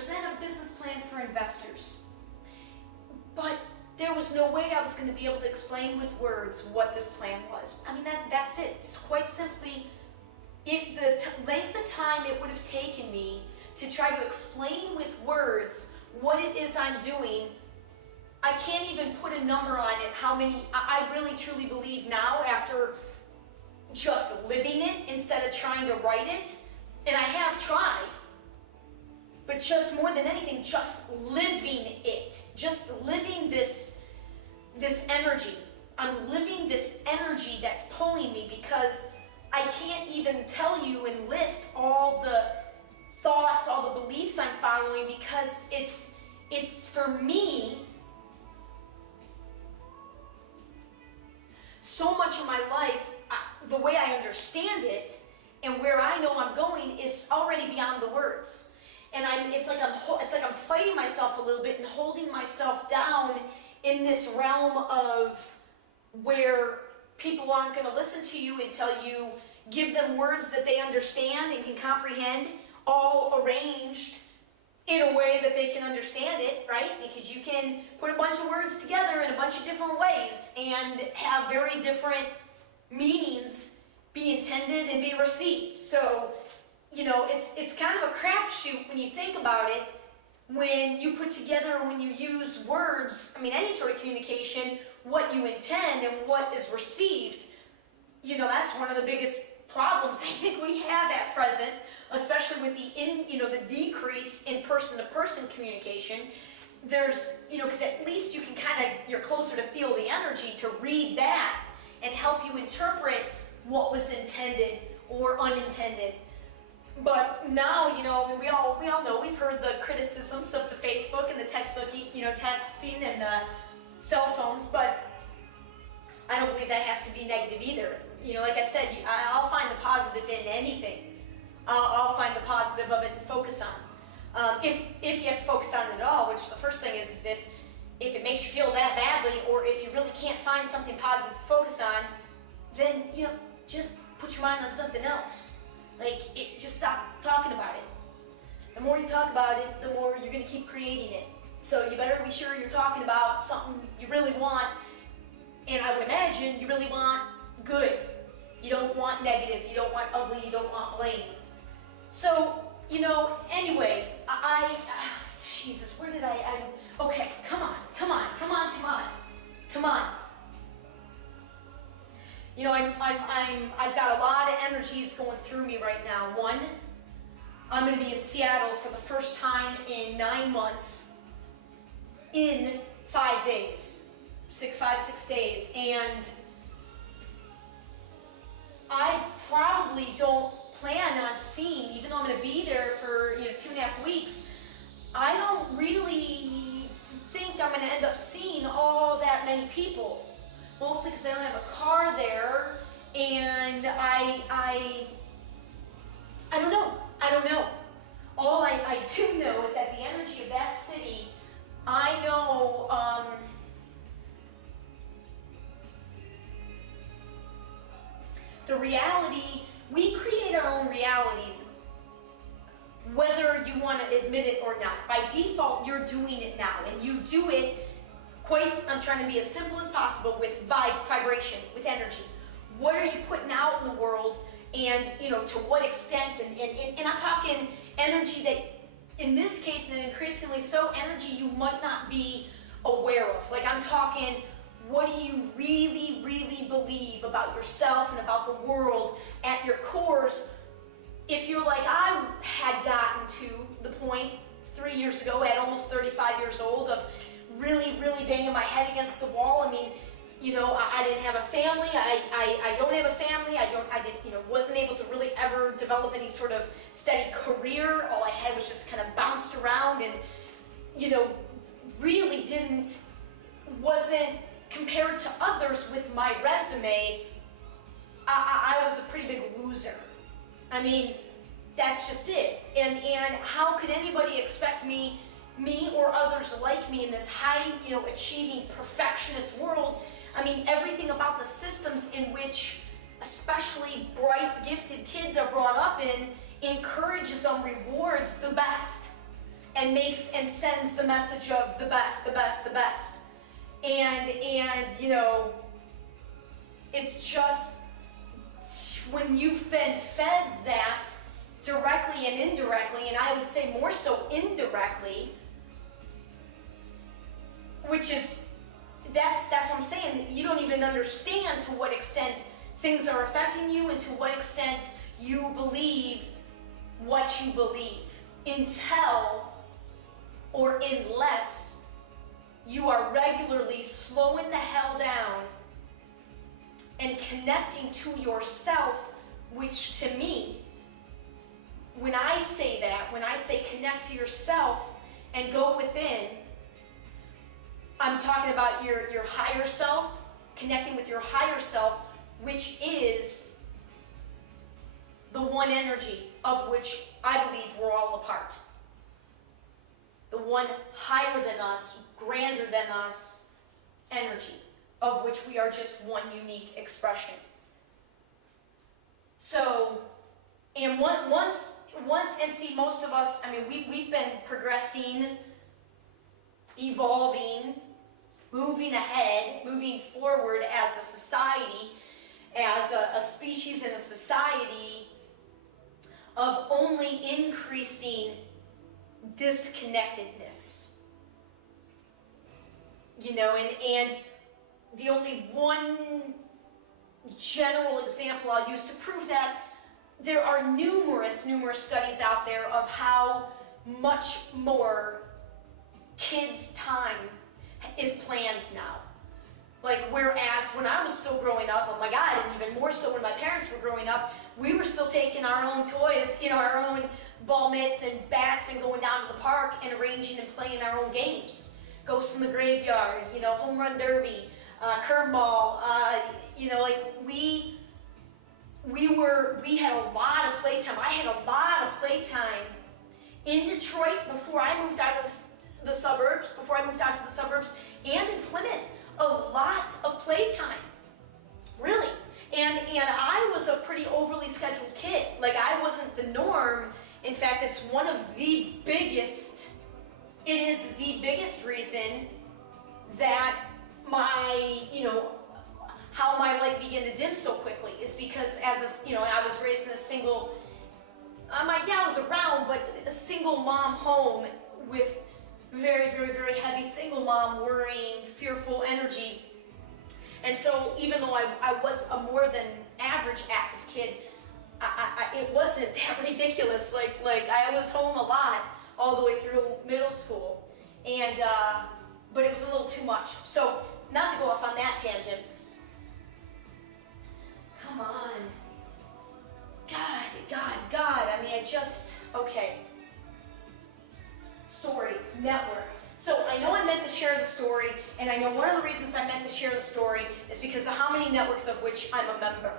present a business plan for investors. But there was no way I was going to be able to explain with words what this plan was. I mean, that's it. It's quite simply, the length of time it would have taken me to try to explain with words what it is I'm doing, I can't even put a number on it, how many, I really truly believe now, after just living it instead of trying to write it, and I have tried, but just more than anything, just living it, just living this energy. I'm living this energy that's pulling me, because I can't even tell you and list all the thoughts, all the beliefs I'm following, because it's for me, so much of my life, the way I understand it and where I know I'm going is already beyond the words. And it's like I'm fighting myself a little bit and holding myself down in this realm of where people aren't going to listen to you until you give them words that they understand and can comprehend, all arranged in a way that they can understand it, right? Because you can put a bunch of words together in a bunch of different ways and have very different meanings be intended and be received. So, you know, it's kind of a crapshoot when you think about it, when you put together, when you use words, I mean, any sort of communication, what you intend and what is received. You know, that's one of the biggest problems I think we have at present, especially with the decrease in person-to-person communication. There's, you know, because at least you can you're closer to feel the energy to read that and help you interpret what was intended or unintended. But now, you know, we all know, we've heard the criticisms of the Facebook and the texting and the cell phones, but I don't believe that has to be negative either. You know, like I said, I'll find the positive in anything. I'll find the positive of it to focus on. If you have to focus on it at all, which the first thing is if it makes you feel that badly, or if you really can't find something positive to focus on, then, you know, just put your mind on something else. Just stop talking about it. The more you talk about it, the more you're going to keep creating it. So you better be sure you're talking about something you really want, and I would imagine you really want good. You don't want negative, you don't want ugly, you don't want blame. So, you know, anyway, Jesus, where did okay, come on. You know, I've got a lot of energies going through me right now. One, I'm going to be in Seattle for the first time in 9 months, in 5 days, 6 days, and I probably don't plan on seeing, even though I'm going to be there for 2.5 weeks, I don't really think I'm going to end up seeing all that many people. Mostly because I don't have a car there, and I don't know. All I do know is that the energy of that city, I know, the reality, we create our own realities, whether you want to admit it or not. By default, you're doing it now, and you do it I'm trying to be as simple as possible with vibration, with energy. What are you putting out in the world, and, you know, to what extent, and I'm talking energy that, in this case, and increasingly so, energy you might not be aware of. Like, I'm talking, what do you really, really believe about yourself and about the world at your cores? If you're like I had gotten to the point 3 years ago, at almost 35 years old, of really, really banging my head against the wall. I mean, you know, I didn't have a family. I don't have a family. Wasn't able to really ever develop any sort of steady career. All I had was just kind of bounced around, and, you know, really wasn't compared to others with my resume. I was a pretty big loser. I mean, that's just it. And how could anybody expect me or others like me in this high, you know, achieving perfectionist world? I mean, everything about the systems in which especially bright, gifted kids are brought up in encourages them, rewards the best. and makes and sends the message of the best, the best, the best. And you know, it's just when you've been fed that directly and indirectly, and I would say more so indirectly, which is, that's what I'm saying, you don't even understand to what extent things are affecting you and to what extent you believe what you believe until or unless you are regularly slowing the hell down and connecting to yourself, which to me, when I say that, when I say connect to yourself and go within, I'm talking about your higher self, connecting with your higher self, which is the one energy of which I believe we're all a part. The one higher than us, grander than us energy, of which we are just one unique expression. So, and once, and see, most of us, I mean, we've been progressing, evolving, moving ahead, moving forward as a society, as a species and a society, of only increasing disconnectedness. You know, and the only one general example I'll use to prove that, there are numerous studies out there of how much more kids' time is planned now. Like, whereas when I was still growing up, oh my God, and even more so when my parents were growing up, we were still taking our own toys, you know, our own ball mitts and bats and going down to the park and arranging and playing our own games. Ghosts in the Graveyard, you know, Home Run Derby, Curveball, you know, like we had a lot of playtime. I had a lot of playtime in Detroit before I moved out of the suburbs, and in Plymouth. A lot of playtime, really. And I was a pretty overly scheduled kid. Like, I wasn't the norm. In fact, it's one of the biggest, it is the biggest reason that my, you know, how my light began to dim so quickly is because as a, you know, I was raised in a single, my dad was around, but a single mom home with very, very, very heavy single mom, worrying, fearful energy. And so even though I was a more than average active kid, it wasn't that ridiculous. Like I was home a lot all the way through middle school. And, but it was a little too much. So not to go off on that tangent. Come on. God. I mean, okay. Stories, network. So I know I meant to share the story, and I know one of the reasons I meant to share the story is because of how many networks of which I'm a member.